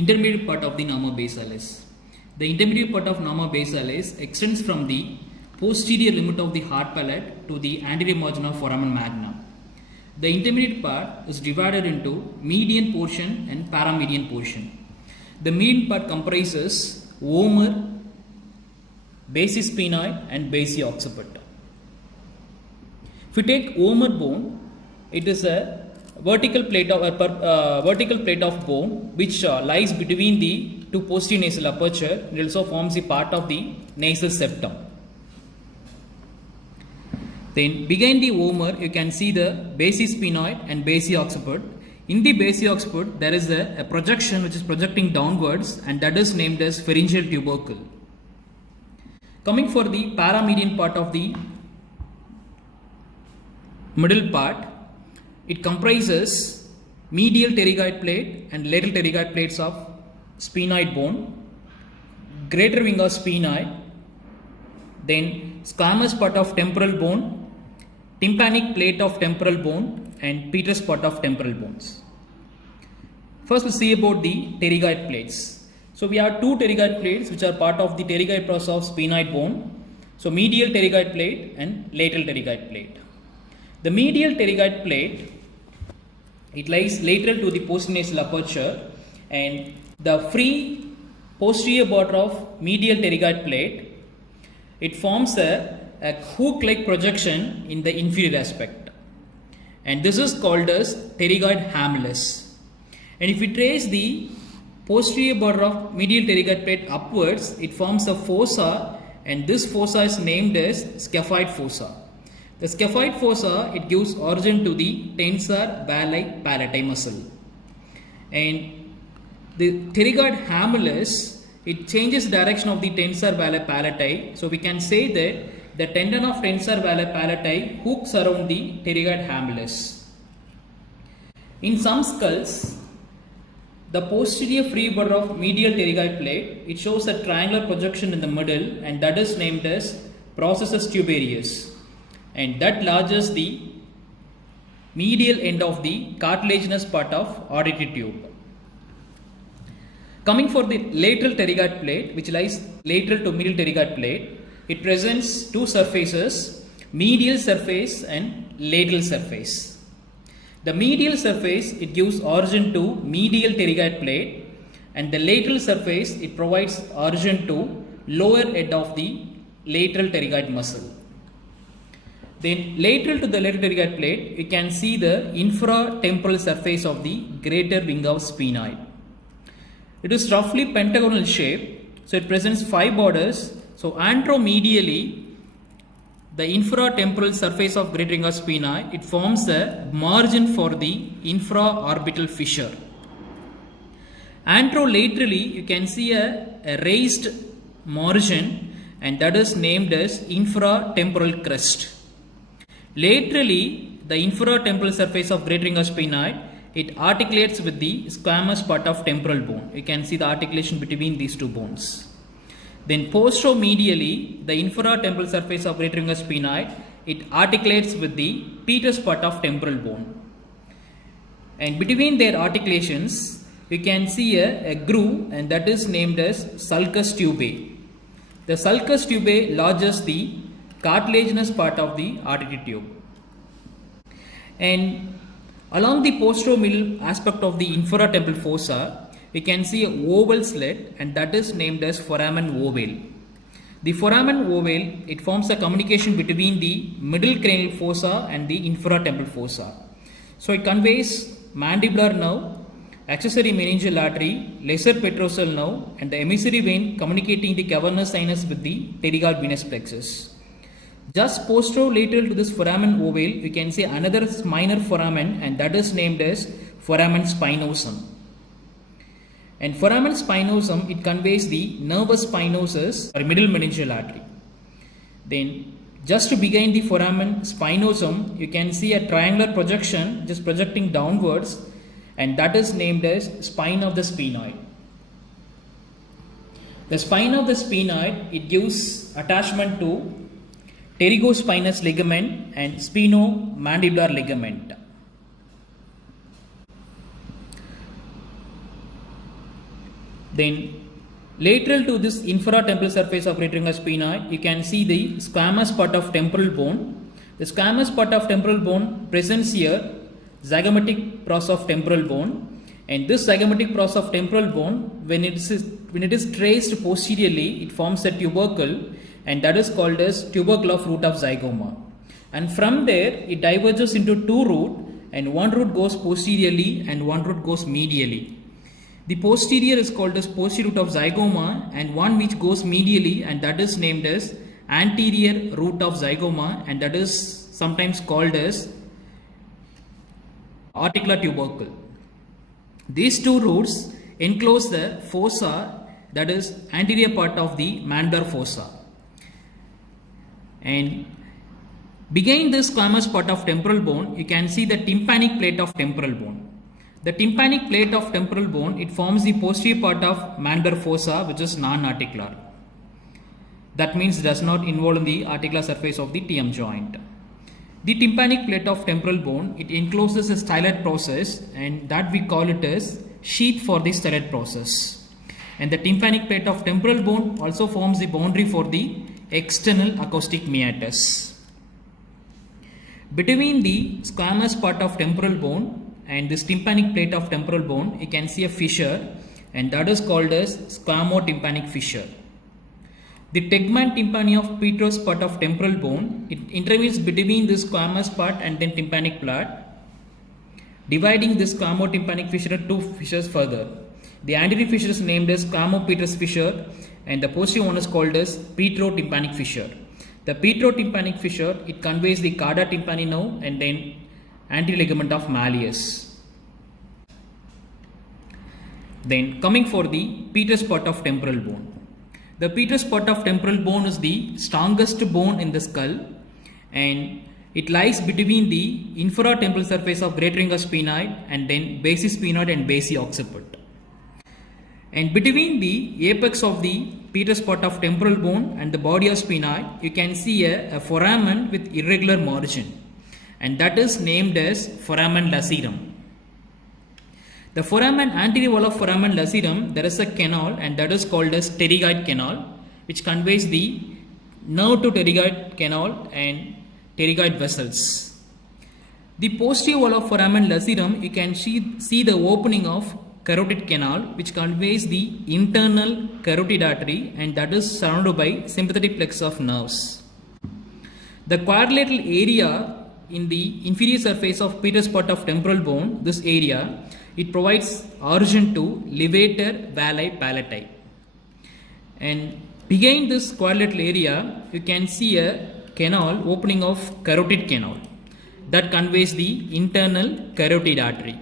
intermediate part of the norma basalis. The intermediate part of norma basalis extends from the posterior limit of the heart palate to the anterior margin of foramen magnum. The intermediate part is divided into median portion and paramedian portion. The median part comprises vomer, basis sphenoid and basi occiput. If you take vomer bone, it is a vertical plate of bone which lies between the two posterior nasal aperture. It also forms the part of the nasal septum. Then behind the vomer you can see the basis sphenoid and basi occiput. In the basi occiput there is a projection which is projecting downwards, and that is named as pharyngeal tubercle. Coming for the paramedian part of the middle part, it comprises medial pterygoid plate and lateral pterygoid plates of sphenoid bone, greater wing of sphenoid, then squamous part of temporal bone, tympanic plate of temporal bone, and petrous part of temporal bones. First we'll see about the pterygoid plates. So we have two pterygoid plates which are part of the pterygoid process of sphenoid bone. So medial pterygoid plate and lateral pterygoid plate. The medial pterygoid plate, it lies lateral to the posterior nasal aperture, and the free posterior border of medial pterygoid plate, it forms a hook-like projection in the inferior aspect, and this is called as pterygoid hamulus. And if we trace the posterior border of medial pterygoid plate upwards, it forms a fossa, and this fossa is named as scaphoid fossa. The scaphoid fossa, it gives origin to the tensor veli palati muscle, and the pterygoid hamulus, it changes direction of the tensor veli palati. So we can say that the tendon of tensor veli palati hooks around the pterygoid hamulus. In some skulls, the posterior free border of medial pterygoid plate, it shows a triangular projection in the middle, and that is named as processus tubarius, and that larges the medial end of the cartilaginous part of auditory tube. Coming for the lateral pterygoid plate, which lies lateral to medial pterygoid plate, it presents two surfaces, medial surface and lateral surface. The medial surface, it gives origin to medial pterygoid plate, and the lateral surface, it provides origin to lower head of the lateral pterygoid muscle. Then lateral to the lateral pterygoid plate, you can see the infratemporal surface of the greater wing of sphenoid. It is roughly pentagonal shape, so it presents 5 borders. So anteromedially, the infratemporal surface of greater wing of sphenoid, it forms a margin for the infraorbital fissure. Anterolaterally, you can see a raised margin, and that is named as infratemporal crest. Laterally, the infratemporal surface of greater wing of sphenoid, it articulates with the squamous part of temporal bone. You can see the articulation between these two bones. Then posteromedially, the infratemporal surface of greater wing of sphenoid, it articulates with the petrous part of temporal bone. And between their articulations, you can see a groove, and that is named as sulcus tubae. The sulcus tubae lodges the cartilaginous part of the auditory tube. And along the posteromedial aspect of the infratemporal fossa, we can see a oval slit, and that is named as foramen ovale. The foramen ovale, it forms a communication between the middle cranial fossa and the infratemporal fossa. So it conveys mandibular nerve, accessory meningeal artery, lesser petrosal nerve, and the emissary vein communicating the cavernous sinus with the pterygoid venous plexus. Just posterolateral to this foramen ovale, we can see another minor foramen, and that is named as foramen spinosum. And foramen spinosum, it conveys the nervus spinosus or middle meningeal artery. Then just behind the foramen spinosum, you can see a triangular projection just projecting downwards, and that is named as spine of the sphenoid. The spine of the sphenoid, it gives attachment to pterygospinous ligament and sphenomandibular ligament. Then lateral to this infratemporal surface of greater ring sphenoid, you can see the squamous part of temporal bone. The squamous part of temporal bone presents here zygomatic process of temporal bone, and this zygomatic process of temporal bone, when it is traced posteriorly, it forms a tubercle, and that is called as tubercle of root of zygoma. And from there it diverges into two roots, and one root goes posteriorly and one root goes medially. The posterior is called as posterior root of zygoma, and one which goes medially, and that is named as anterior root of zygoma, and that is sometimes called as articular tubercle. These two roots enclose the fossa, that is anterior part of the mandibular fossa. And behind this squamous part of temporal bone, you can see the tympanic plate of temporal bone. The tympanic plate of temporal bone, it forms the posterior part of mandibular fossa, which is non-articular. That means it does not involve in the articular surface of the TM joint. The tympanic plate of temporal bone, it encloses a styloid process, and that we call it as sheath for the styloid process. And the tympanic plate of temporal bone also forms the boundary for the external acoustic meatus. Between the squamous part of temporal bone and this tympanic plate of temporal bone, you can see a fissure, and that is called as squamotympanic fissure. The tegment tympani of petrous part of temporal bone, it intervenes between this squamous part and then tympanic plate, dividing this squamotympanic fissure two fissures further. The anterior fissure is named as squamopetrous fissure, and the posterior one is called as petrotympanic fissure. The petrotympanic fissure, it conveys the cauda tympani nerve and then anterior ligament of malleus. Then coming for the petrous part of temporal bone. The petrous part of temporal bone is the strongest bone in the skull, and it lies between the infratemporal surface of greater ring sphenoid and then basisphenoid and basiocciput. And between the apex of the petrous part of temporal bone and the body of sphenoid, you can see a foramen with irregular margin, and that is named as foramen lacerum. The foramen anterior wall of foramen lacerum, there is a canal, and that is called as pterygoid canal, which conveys the nerve to pterygoid canal and pterygoid vessels. The posterior wall of foramen lacerum, you can see the opening of carotid canal, which conveys the internal carotid artery, and that is surrounded by sympathetic plexus of nerves. The quadrilateral area in the inferior surface of petrous part of temporal bone, this area, it provides origin to levator valli palati. And behind this quadrilateral area, you can see a canal opening of carotid canal that conveys the internal carotid artery.